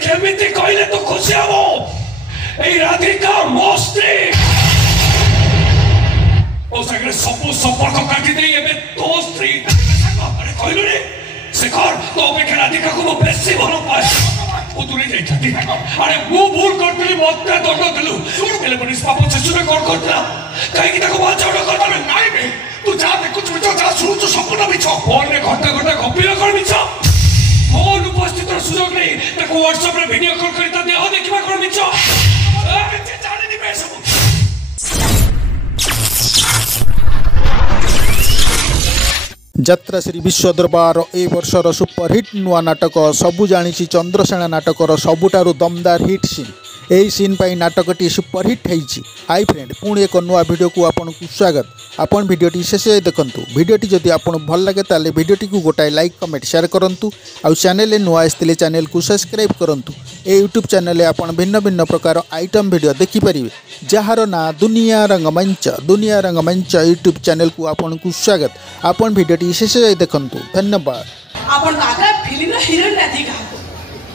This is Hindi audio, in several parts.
केमिति कहले तो खुशी हबो ए राधिका मोस्त्री ओ सगळे सब संपर्क काटी दे एबे तो स्त्री अरे कहलो रे शेखर तो पे राधिका को बेसी भलो पाए ओ तुरे जाई छथि अरे मु भूल करतली मते दंड देलु एले पुलिस पापो छसुरे कोन करतला काई की ताको बाचाउड करतले नाइ बे तू जा देखु छु जा सुनु छु संपूर्ण मिछ फोन रे घंटा घंटा गपिला कर मिछ फोन उपस्थित सुयोग नै ताको व्हाट्सएप रे वीडियो कॉल करी त देह देखिबा कर मिछ अरे जे जानि नि बे सब यात्रा श्री विश्व दरबार ए वर्षर सुपरहिट नुआ नाटक सबु जानिछि चंद्रसेना नाटकर सबुठारु दमदार हिट सीन यही सीन पाई नाटकटी सुपरहिट होइछि। हाय फ्रेंड पुणी एक नुआ वीडियो को आपन को स्वागत। आपन वीडियोटी शेष देखंतु। वीडियोटी जदि आपन भल लागे ताले वीडियोटी को गोटाए लाइक कमेंट शेयर करंतु। आउ चैनल नुआ आस्तिले चैनल को सब्सक्राइब करंतु। ए यूट्यूब चैनल आपन भिन्न भिन्न प्रकार आइटम वीडियो देखि परिबे जहार ना दुनिया रंगमंच यूट्यूब चैनल को आपन को स्वागत। आपन वीडियोटी शेष देखंतु। धन्यवाद। आपन आगरा फिल्म रो हीरोइन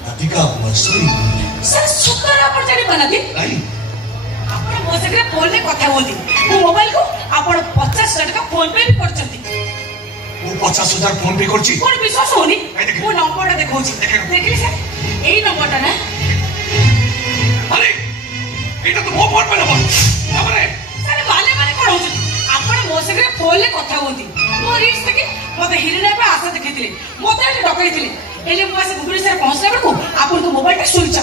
राधिका मसरी सर सुकर आपन जानि बनाती नहीं आपन मोसगरे फोन में कथा बोली वो मोबाइल को आपन 50,000 का फोन पे भी करछंती वो 50,000 फोन पे करछि कोन विश्वास होनी वो नंबरटा देखौछि देखि सर एई नंबरटा ना अरे एटा तो मो फोन पे नंबर हमरे सर माले कोन होछि आपन मोसगरे फोन ले कथा बोली मो रिस्क के मते हिरने पे आशा देखिथिले मते डकैथिले एले मुआसे भुवनेश्वर पहुंचला बेलको आपन को मोबाइल स्विच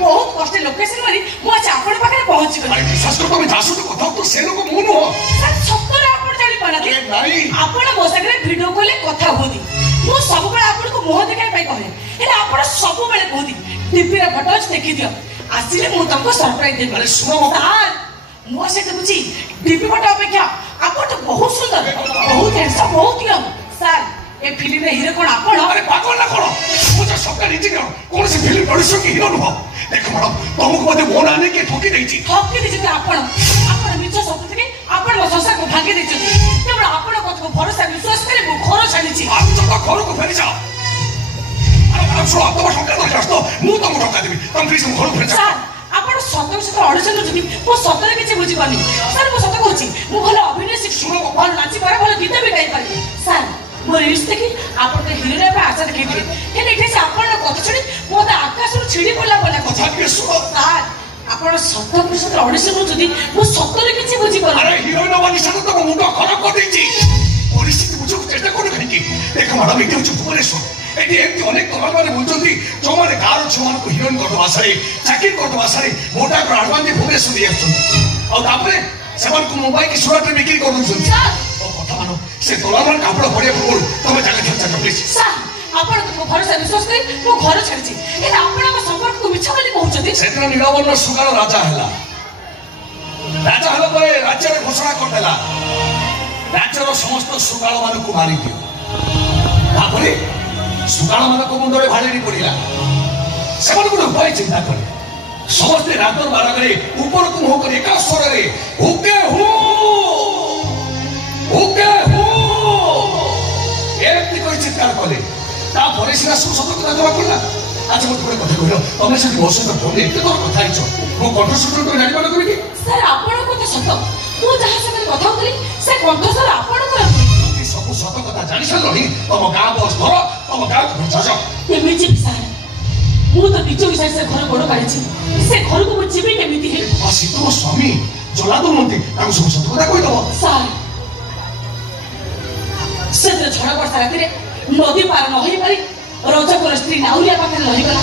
बहुत कष्ट लोकेशन वाली मुआसे आपन पाखे पहुंच गई। अरे विश्वास कर तो मैं जासु तो कथा तो से लोग मुनु हो सर सत्तर आपन जानि पानाते नहीं आपन मोसगरे वीडियो कॉल कथा होदी मु सब बेले आपन को मुह देखाय पाई कहले एले आपन सब बेले कहदी टीवी रे फोटोज देखि दियो आसिले मु तमको सरप्राइज दे। अरे सुनो सर मुआसे कहूची टीवी फोटो अपेक्षा आपन तो बहुत सुंदर बहुत हैंडसम बहुत यंग सर ए फिल्म रे हीरो कोन आपन अरे पागल ना करो मुझे सबका नीचे करो कौन सी फिल्म प्रोड्यूसर की हीरो नुह देखो मैडम तुमको मते मोन आने के ठोकी देछि आपन मिछ सब থেকে आपन संसार को भागे देछि केवल आपन कत को भरोसा विश्वास करे मु घर छानिछि आप तो घर को फेरि जाओ अरे मैडम सुनो आप तो टंका दरकार तो मु तुमको टंका देबी तुम प्लीज हम घर फेरि जाओ सर आपन सतक सतक ऑडिशन जदी मो सतरे किछि बुझी पानी सर मो सतक कहछि मु भलो अभिनय शिख सुनो भलो नाची पारे भलो गीत भी गाई पारे सर मो रिश्ते की आपन के हीरो पे आशा देखिथिले हेले इथे से आपन कथा छडी मोते आकाश रो छिडी पडला कथा के सुनो सर आपन 70% ऑडिशन जदी मो सतरे किछि बुझी पानी अरे हीरोइन वाली साथ तो मुंडो खराब कर देछि परिस्थिति बुझो चेष्टा कोन कहि कि देखो मैडम एटी होछ भुवनेश्वर एटी एमती अनेक कमाल माने बुझुंती जो माने गारो छमान को हीरोइन कर भाषारे चाकरी कर भाषारे मोटा को एडवांस भुवनेश्वर दिया छन और तापरे सेवन को मुंबई की सूरत में बिक्री कर दउछन ओ कथा मानो से तोलार कापड़ पड़े बोल तमे जाके चर्चा कर प्लीज सर आपन को भरोसा विश्वास करे मो घर छाड़छि ए आपन को संपर्क को मिछा बोली कहउछथि सेत्र नीलवर्ण सुगाल राजा हला परे राज्य रे घोषणा कर देला राज्य रो समस्त सुगाल मान को मारी दियो तापरे सुगाल मान को मुंडरे भालेरी पड़िला सेवन को उपाय चिंता करे समस्त रातर बारा करे ऊपर को मुह करे एका स्वर रे हुके हु एमती कोई चित्कार कले ता परे सिना सतक जवाब पड़ला आज मत कोई कथा कहलो तमे से मोर से फोन एते तोर कथा हिचो मो कंठ सूत्र को जानि पालो कि सर आपन को तो सत तू जहां से कथा होतली से कंठ सर आपन को सब सत कथा जानि छ लही तम गां बस धर तम गां पहुंचा जा एमिति सर मु तो निचो विषय से घर बड़ काढिछि से घर को जीवी केमिति हे आसी तो स्वामी जलादो मंती ताको सब सत कथा कहि दबो सर से झड़ वर्षा राति रे नदी पार न होई पारी रजा को स्त्री नाउरिया पाखरे रही गला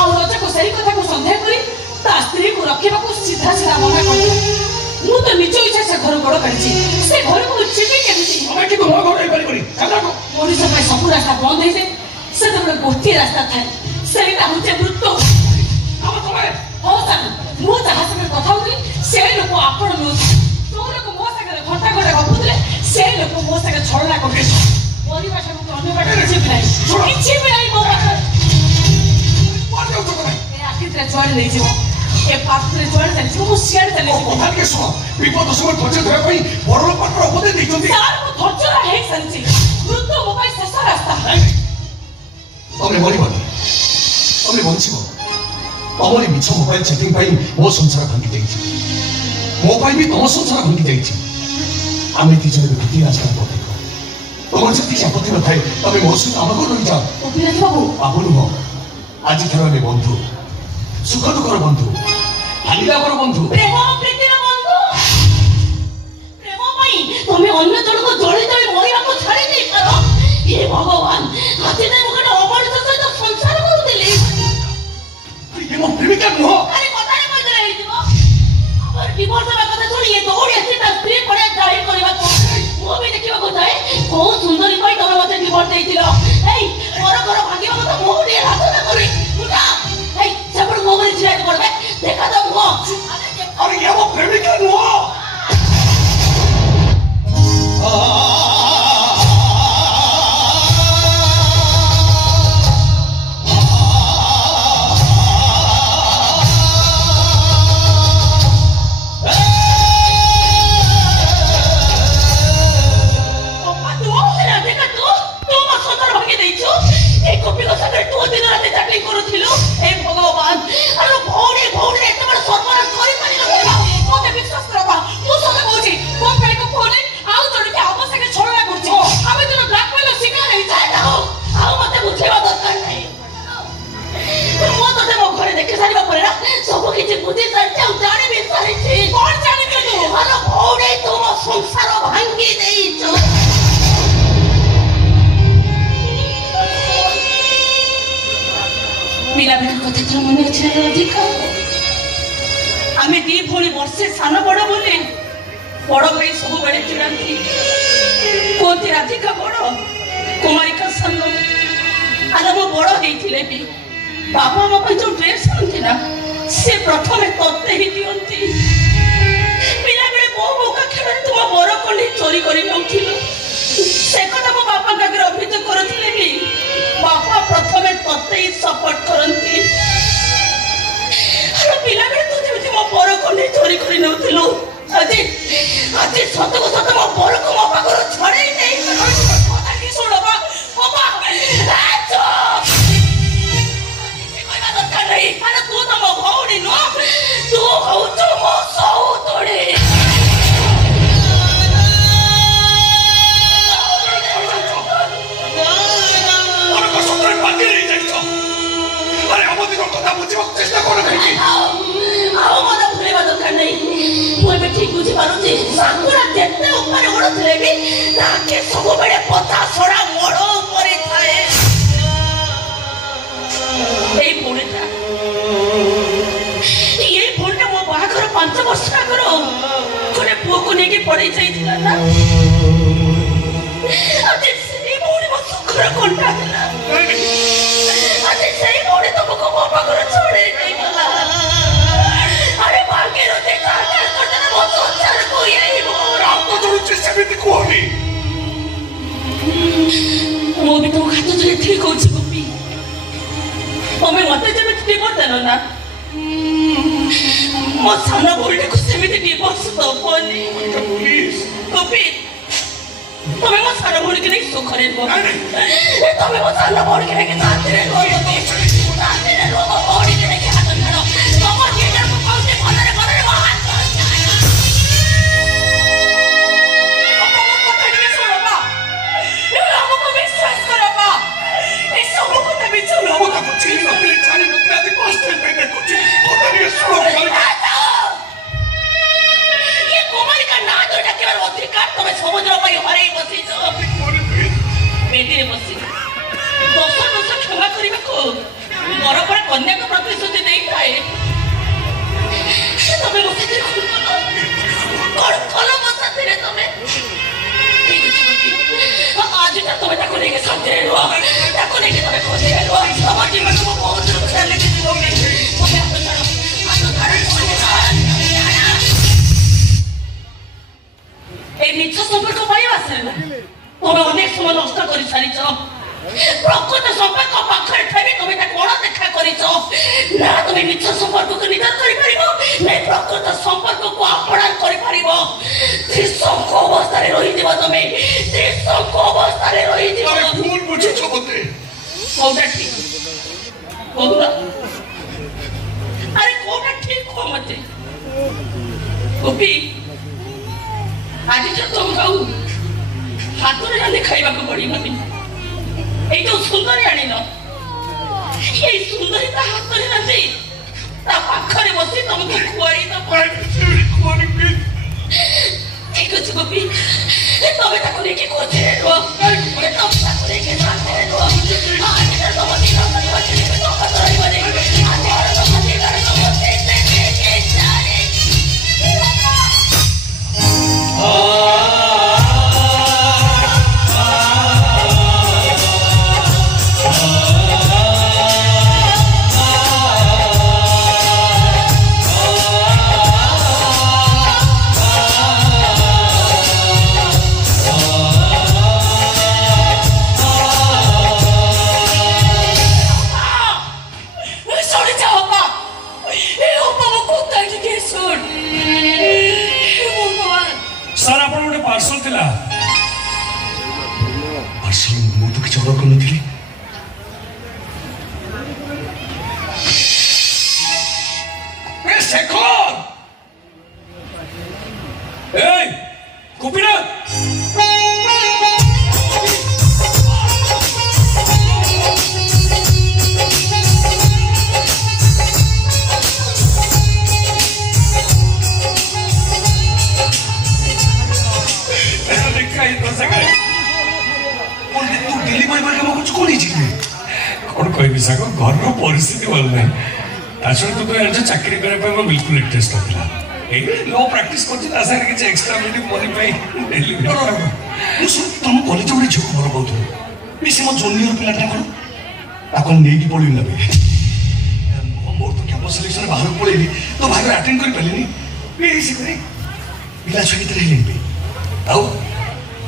आ रजा को सही कथा को संदेह करी ता स्त्री को रखिबा को सीधा सीधा मना कर मु तो निचो इच्छा से घर बड़ काढिछि से घर को जीवी केमिति हमें कि तो घर आई पारी चला को ओडी सब सब रास्ता बंद हे से तो गोटी रास्ता थाए सेटा होचे मृत्यु अब तमे हो सर मु जहां से कथा होली से लोक आपन नु तो लोक मो सके घंटा घंटा गपुले से लोक मो सके छळना करे परिभाषा को अन्य बाटे किछि भी नहीं मो पाखर कोन जाउ तो तमे ए आखिर चोड़ नहीं जीवो ए पात्र चोड़ चली मु शेयर चली कथा के सुनो विपद समय धैर्य धरे पई बड़लो पात्र उपदे दैछंती सर मु धैर्य रहे सनछि मृत्यु मोबाइल शेष रास्ता तमे मरिबो तमे बंचिबो तमरी मिछ मोबाइल चैटिंग पाई मो संसार भांगी जाइछि मो पाई भी तम संसार भांगी जाइछि आमे ती जने किती रास्ता पथे तमर जति आपत्ति न थाए तमे मो सहित आमको रहि जाओ अभिलाष बाबू बाबू नुह आज ठाରୁ ଆମେ ବନ୍ଧୁ ସୁଖ ଦୁଃଖର ବନ୍ଧୁ ହାଲିଲାଭର ବନ୍ଧୁ ପ୍ରେମ ପ୍ରୀତିର ବନ୍ଧୁ ପ୍ରେମ ପାଇଁ ତମେ ଅନ୍ୟ ଜଣକୁ ଜଳି ଜଳି ମରିବାକୁ ଛାଡ଼ି ଦେଇପାର ହେ ଭଗବାନ ହାତୀ ନାଇଁ ମୁଁ ଗୋଟେ ଅମଣିଷ ସହିତ ସଂସାର କରୁଥିଲି ये ମୋ ପ୍ରେମିକା ନୁହ ଆରେ କଥାରେ କହିଦେଲେ ହେଇଯିବ ଆମର ଡିଭୋର୍ସ ହେବା କଥା ଶୁଣି ଏ ଦୌଡ଼ି ଆସି ତା ସ୍ତ୍ରୀ ପଡ଼ିଆ ଜାହିର କରିବାକୁ ମୁଁ ବି ଦେଖିବାକୁ ଚାହେଁ କୋଉ ସୁନ୍ଦରୀ ପାଇଁ ତମେ ମୋତେ ଡିଭୋର୍ସ ଦେଇଥିଲ ଏଇ ମୋର ଘର ଭାଙ୍ଗିବା କଥା ମୁଁ ଟିକେ ହାତ ନା କରି ଉଠା ଏଇ ସେପଟ ମୋ ଘରେ ଛିଡ଼ା ହେଇକି ପଡ଼ବେ ଦେଖା ତ ମୁହଁ अरे ये वो प्रेमिका नुह आमे दी भोली वर्षे सान बड़ बोले बड़ भाई सब बेले चिड़ाती कहते राधिका बड़ कुमारिका सान आरे मो बड़ होइथिले भी बाबा बाबा जो ड्रेस आनती ना से प्रथम तत्ते ही दियंती पिला बेले बो बोका खेल तुम बर कंडी चोरी करी नउथिलो से कथा मो बापा कागर अभियोग करथिले भी बापा प्रथम तत्ते ही सपोर्ट करंती पिला बेले तू जेमती मो बर कंडी चोरी करी नउथिलो আজি আজি সত সত মো बर को मो पाकर छड़े नै কথা কি শুনো बाबा राजो नहीं अरे तू तो मो भौणी नो तू हो तो मो सौ तोड़े अरे को सतरे पाके नहीं जाइछो अरे हम दिनो कथा बुझिबा चेष्टा कर नहीं आओ मत भूलेबा दरकार नहीं मुई भी ठीक बुझी पारुची साकुरा जेते ऊपर उड़थले भी ताके सब बेले पता छड़ा मोड़ ऊपर थाए এই ফোনটা এই ফোনটা মো বাহাঘর 5 বর্ষ আগর কোনে পুকু নেকি পড়ে যাইছিলা না আতে সেই মোড়ে মো সুখর কোনটা হলা আতে সেই মোড়ে তো মো বাহাঘর ছড়ে নাই গলা আরে ভাগ্যের দেখা করতে না মো সংসার কই এই মো রাত জড়ুছি সেমিতি কোনি মো भी तो हाथ धरे ठीक होछि गोपी तमे मते जेबे डिवोर्स देनो ना मो साना बोलटे को सेमिति डिवोर्स तो पनी प्लीज गोपी तमे मो साना बोल के नहीं सुखरे गो तमे मो साना बोल के नहीं साथे रे गो साथे रे गो बोल के नहीं हाथ धरो तम जेटर को पाउते भलरे भलरे मो हाथ समुद्र हर बसी बेटी बसी दस दस क्षमा करने को बरपड़ा कन्या को प्रतिश्रुति नहीं थाए तमे मो साथे कौन कलो मो साथे रे तमे ठीक है आज तक तमे ताको लेके साथे रो ताको लेके तमे खोजे रो हमर जीवन को बहुत नुकसान लेके दिलोगे तमे आपन ए मिछ संपर्क पाई आसे ना तमे अनेक समय नष्ट करि सारिछ प्रकृत संपर्क पाखरे ठबे तमे ता कोन देखा करिछ ना तमे मिछ संपर्क को निदान करि परिबो नै प्रकृत संपर्क को अपराध करि परिबो त्रिसंक अवस्था रे रहि दिबो तमे त्रिसंक अवस्था रे रहि दिबो अरे भूल बुझछ मते कोटा ठीक कोटा गोपी आज जो तुम खाऊ हाथ में रांधे खाइबा को पड़ी मनी ए जो सुंदरी आनी न ये सुंदरी ता हाथ में रांधे ता पाखरे बसी तुमको खुआई न पड़े ठीक है गोपी तबे ताको लेके कोथे रो तबे ताको लेके जाते रो आज तो मत दिन परिवार के तो पतराई बने आज तो मत दिन के जाने परिस्थिति भल ना तो चाकरी करने बिल्कुल इंटरेस्ट नथिला लो प्रैक्टिस करछि तासा के एक्स्ट्रा मिनिट मनी पाई डेली तुम कॉलेज गोटे झुक मोर बहुत बेसी मो जूनियर पिलाटा कोन ताको नेकी पड़ी ना बे मोर तो कैंपस सिलेक्शन बाहर पड़ेली तो बाहर अटेंड कर पलेनी बेसी करे पिला छकी तरह लेबे आउ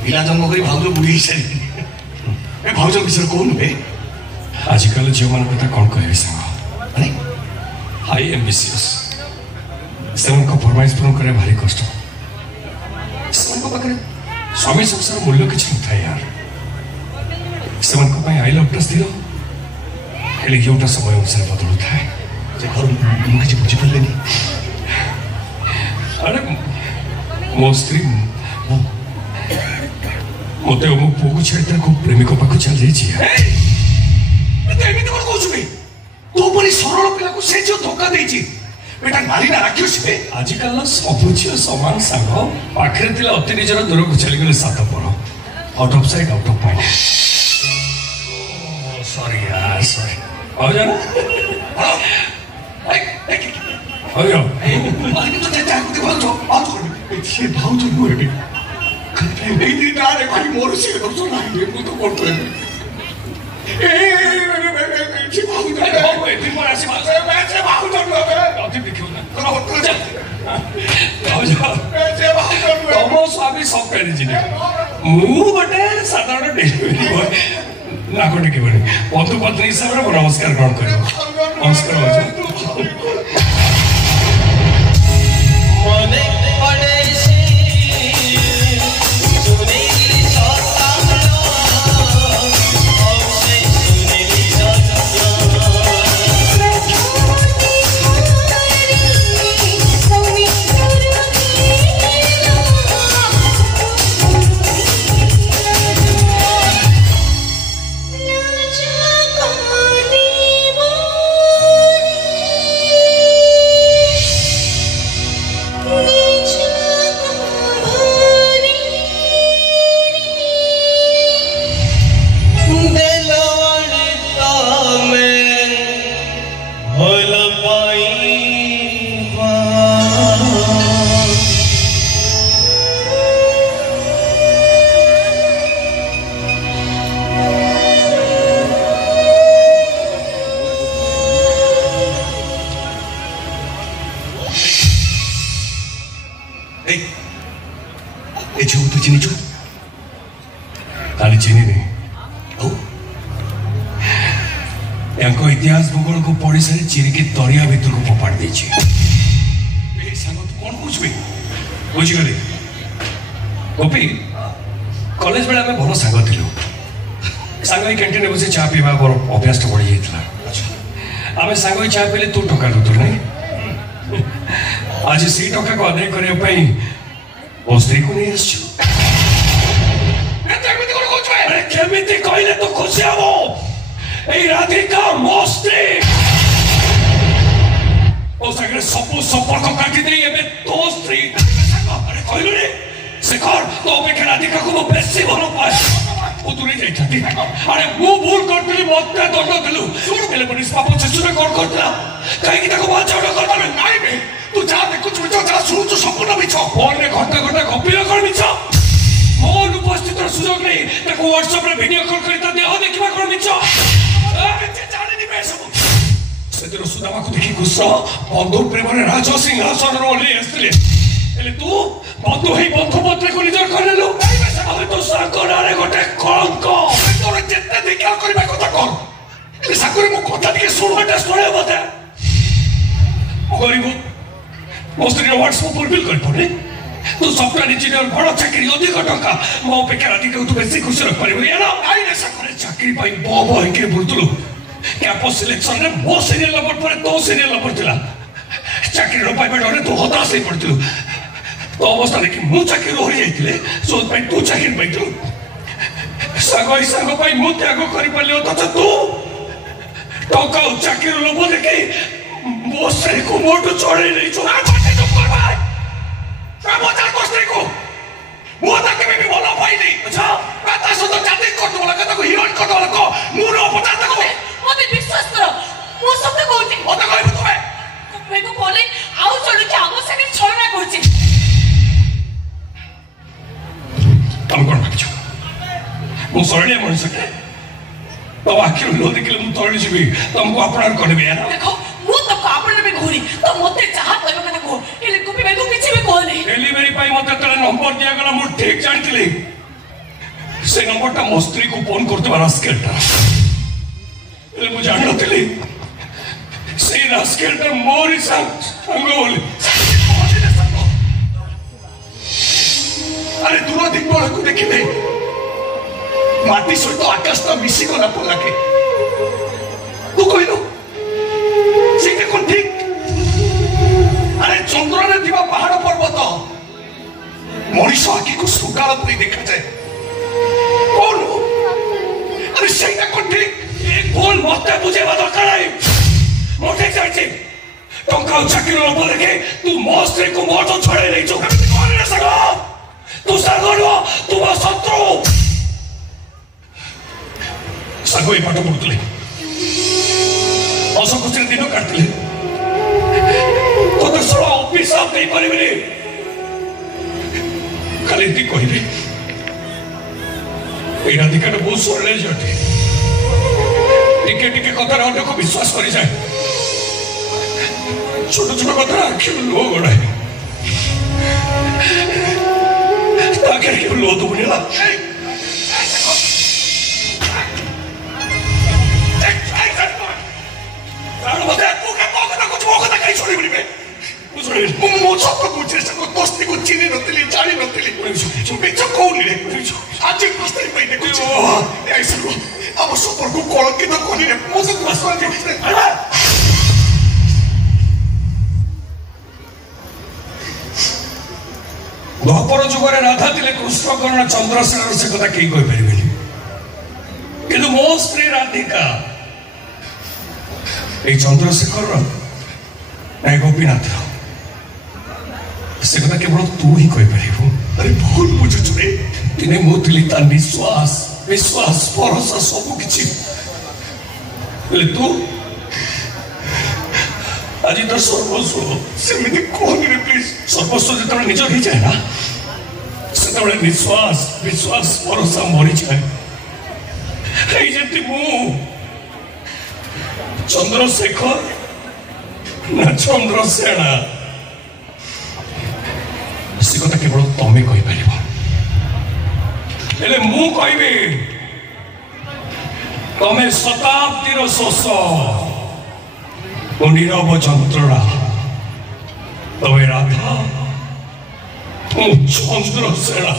पिला जन्म करी भाउजो बुढ़ी से ए भाउजो विषय कोन बे आजकल झील मान कथा कौन कह सांग हाई एम्बिशियस से फरमाइश पूर्ण करे भारी कष्ट से स्वामी संसार मूल्य किसी न था यार से आई लव टा स्थिर हेले गोटा समय अनुसार बदलू थाए घर मुझे बुझी पारे अरे मो स्त्री मत मो पु को छाड़ी खूब प्रेमिक पाक चल जाइए सरल पिला को से जो धोखा देची बेटा नारी ना राखियो से आजकल सब झील समान सांग पाखे अति निजर दूर को चली गले सात पर out of sight out of mind sorry यार सॉरी आओ जाना अयो मालिक तो चाचा को भाव जो आउट कर ये भाव जो हुए भी नहीं दिन ना रे भाई मोर से तो सुना ये तो करते हैं स्वामी सब कर गोटे साधारण डेलीवरी बॉय ना गोटे कि बंधु पत्नी हिसाब से नमस्कार ग्रहण कर नमस्कार इतिहास भूगोल को पढ़ी सारी चिरिकी दरिया भीतर को फोपाड़ दे कौन बुझे बुझीगले गोपी कॉलेज बेला आम भल सांग थिलु सांग कैंटीन बस चा पीवा मोर अभ्यास बढ़ी जाता आम सांग चा पीले तू टका दू ना आज से टका को आदाय करने मो स्त्री को नहीं आस केमिति कहले तो खुशी हम ए राधिका मो स्त्री ओ सागरे सब संपर्क काटी दे एबे तो स्त्री अरे कहलु रे शेखर तो अपेक्षा राधिका को बेसी भल पाए उतुरी जाइछथि अरे मु भूल करतली मते दंड देलु हेले पुलिस पापा शिशुरे कोन करतला काहे कि ताको बाचाउडा करतले नाइ बे तू जा देखु छु जा सुनु संपूर्ण मिछ फोन रे घंटा घंटा गपिला कर मिछ मोन उपस्थित सुजोग नहीं ताको व्हाट्सएप रे वीडियो कॉल करी ता देह देखिबा कर मिछ अरे जे जाने नि बे सब सेतिर सुदामा को देखि गुस्सा बंधु प्रेम रे राजा सिंहासन रो ले असले हेले तू बंधु हे बंधु पत्र को निजर कर लेलु अबे तो साकोरारे गोटे कलंक तोर जेते देखा करबा कथा कर हेले साकोरे मो कथा दिके सुनवाटा सुने बता गरीब मोस्त्री व्हाट्सएप पर बिल कर पड़े तू सॉफ्टवेयर इंजीनियर बड़ चाकरी अधिक टंका मो अपेक्षा अधिक तू बेसी खुशी रख परिबो या ना आई रे साकोरे चाकरी पाई बो के बुलतुलु कैंपस सिलेक्शन रे मो सीरियल नंबर पर तो सीरियल नंबर थिला चाकरी रो पाइबे डरे तू हताश हे पड़तिलु तो अवस्था देखि मु चाकरी हो जाइतिले सो पाई तू चाकरी पाइतु सागो पाई मु त्याग करि पले त तू टका चाकरी लोभ देखि मो स्त्री को मोटो चढ़े नहीं छु आ बाटे चुप कर भाई काम चाल को स्त्री को मो ताके भी बोला भाई नहीं अच्छा कथा सुतो जाति करतो बोला कथा को हिरोइन करतो बोला को मु रो पता को मते विश्वास करो मो सब कहूती मते कहबो तुम्हें को बोले आउ चलु कि हम संगे छोड़ना करछि तुम कौन भाग मु सरले मन सके तो आखिर लो देखले मु तोड़ी जीवी तुमको अपनार करबे ना देखो मु तो आपन में घोरी तो मते चाह कहबो कथा को एले को भी किछि भी कहले डेलीवरी पाई मते तले नंबर दिया गला मु ठीक जानतिली से नंबरटा मो स्त्री को फोन करते बा रास्केलटा एले मु जान नतिली से रास्केलटा मोरी संग बोली अरे दूर दिन बड़ को देखिले माटी सहित आकाश तो मिसी गला पला के तू कहलु से के कोन ठीक अरे चंद्र रे दिवा पहाड़ पर्वत मनीष आखि को सुकाल परी देखा जाए कौन अरे से के कोन ठीक एक बोल मते बुझेबा दरकार है मोटे जाइछे टंका चाकरी लोभ देखे तू मो स्त्री को मोटो छड़े नहीं छु कौन रे सगो तू सागरो तू मो शत्रु सागो ए पाठ पढुतले असो कुछ दिन काटले तो सला ऑफिस आप नहीं परिबे खाली दी कहबे ए राधिका तो बहुत सरले जटे टिके कथा रे को विश्वास करि जाए छोट छोट कथा आखिर लो गड़ाए ताके के लो तो बनेला मते तू के कुछ मोकता कहीं छोड़ी बड़ी में मो सब को पूछे सब को दोस्ती को चीनी नतली जानी नतली बिच कोनी रे आज दोस्ती पे देखो ऐसा को अब सुपर को कलंकित कोनी रे मो से बसवा के द्वापर जुगरे राधा तिले कृष्ण कर्ण चंद्रसेन से कथा कहीं कहि परिबेनी किंतु मो स्त्री राधिका ए चंद्रशेखर नाय गोपीनाथ से कथा केवल तू ही कहि परिबो अरे भूल बुझु छुरे तिने मोतली ता विश्वास भरोसा सब किछि ले तू आज तो सर्वस्व सेमिति कोन रे प्लीज सर्वस्व जतबे निजर ही जाए ना सेतबे विश्वास भरोसा मरि जाए ए जेति मु चंद्रशेखर ना चंद्रसेना से कथा केवल तमें कहि परिबो हेले मु कहबे तमें शताब्दीर शोष नीरव जंत्रणा तबे राधा चंद्रसेना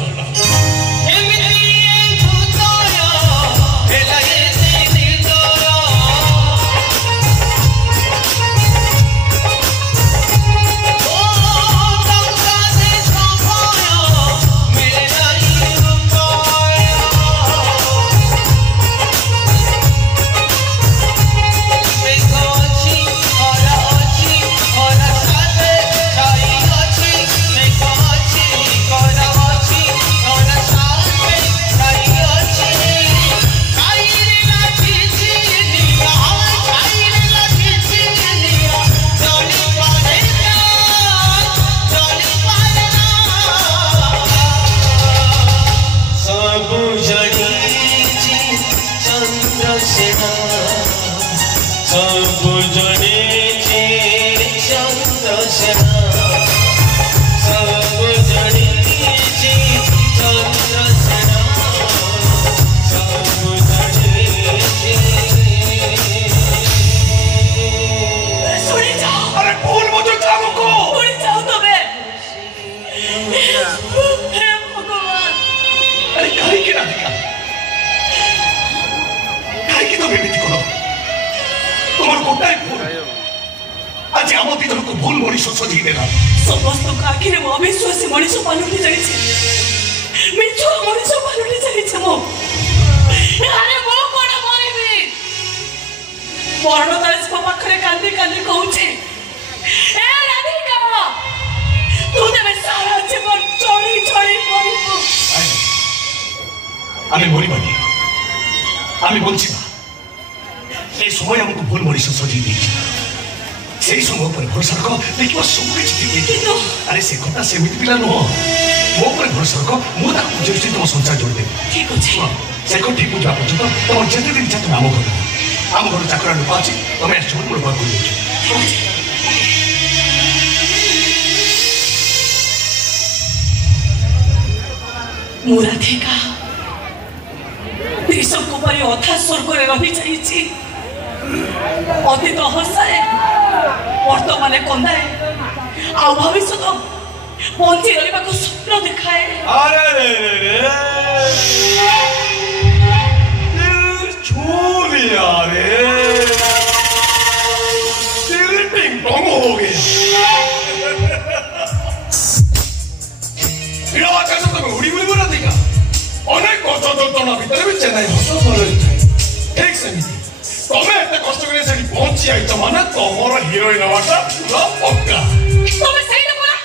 भूल मनीष सजी देला समस्त आखिर मो अविश्वासी मनीष पालुटी जाइछे मिछ मनीष पालुटी जाइछे मो अरे मो कोन मरिबी मरण दास को पाखरे कांदी कांदी कहूची ए राधिका तू देबे सारा जीवन चोरी चोरी मरिबो आमे मरिबानी आमे बंचिबा ए समय हमको भूल मनीष सजी देछि সেই সময় উপরে ভরসা রাখো দেখিবা সব কিছু ঠিক কিন্তু আরে সে কথা সেমিতি পিলা নহ ମୋ ଉପରେ ଭରସା ରଖ ମୁଁ ତାକୁ ବୁଝେଇଛି ତମ ସଂସାର ଯୋଡ଼ିଦେବି ଠିକ ଅଛି ସେ କଥା ଠିକ ବୁଝିବା ପର୍ଯ୍ୟନ୍ତ ତମର ଯେତେ ଦିନ ଇଚ୍ଛା ତମେ ଆମ ଘର ଆମ ଘର ଚାକରା ଲୋକ ଅଛି ତମେ ଆସିଛ ବୋଲି ମୋର ଘର କରିଦେଉଛି ମୁଁ ରାଧିକା ତ୍ରିଶଙ୍କ ପରି ଅଥା ସ୍ୱର୍ଗରେ ରହିଯାଇଛି ଅତୀତ ହସାଏ ବର୍ତ୍ତମାନେ କନ୍ଦାଏ ଆଉ ଭବିଷ୍ୟତ ବଞ୍ଚି ରହିବାକୁ ସ୍ୱପ୍ନ ଦେଖାଏ अरे रे रे दिल छू लिया रे दिल पिंग पोंग हो गया ये आकाश तो उड़ी उड़ी बना देगा अनेक कष्ट যন্ত্রণা ভিতরে भी चेन्नई हस भल ठीक सेमिति तमे एते कष्ट करे सेठी पहुंची आइछ माने तमर हिरोइन हवाटा पूरा पक्का ତମେ ସେଇ ଲୋକ ନା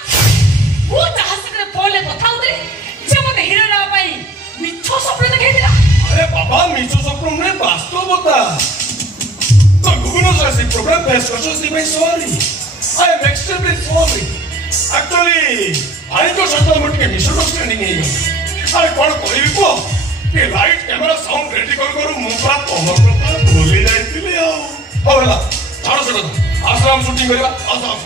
ମୁଁ ଯାହା ସାଙ୍ଗରେ ଫୋନରେ କଥା ହଉଥିଲି ଯେ ମୋତେ ହିରୋ ନେବା ପାଇଁ ମିଛ ସ୍ୱପ୍ନ ଦେଖେଇଥିଲା अरे बाबा मिचो स्वप्न में वास्तवता तो भुवनेश्वर से प्रोग्राम फेस करछो सी भाई sorry I am extremely sorry actually I को सत्ता मोट के मिसअंडरस्टैंडिंग है अरे कोन करबी को के लाइट कैमरा साउंड रेडी करू मुंपा तमर प्रता भूली जाइतिले हो होला छाड़ से कथा आश्रम शूटिंग करबा आसाम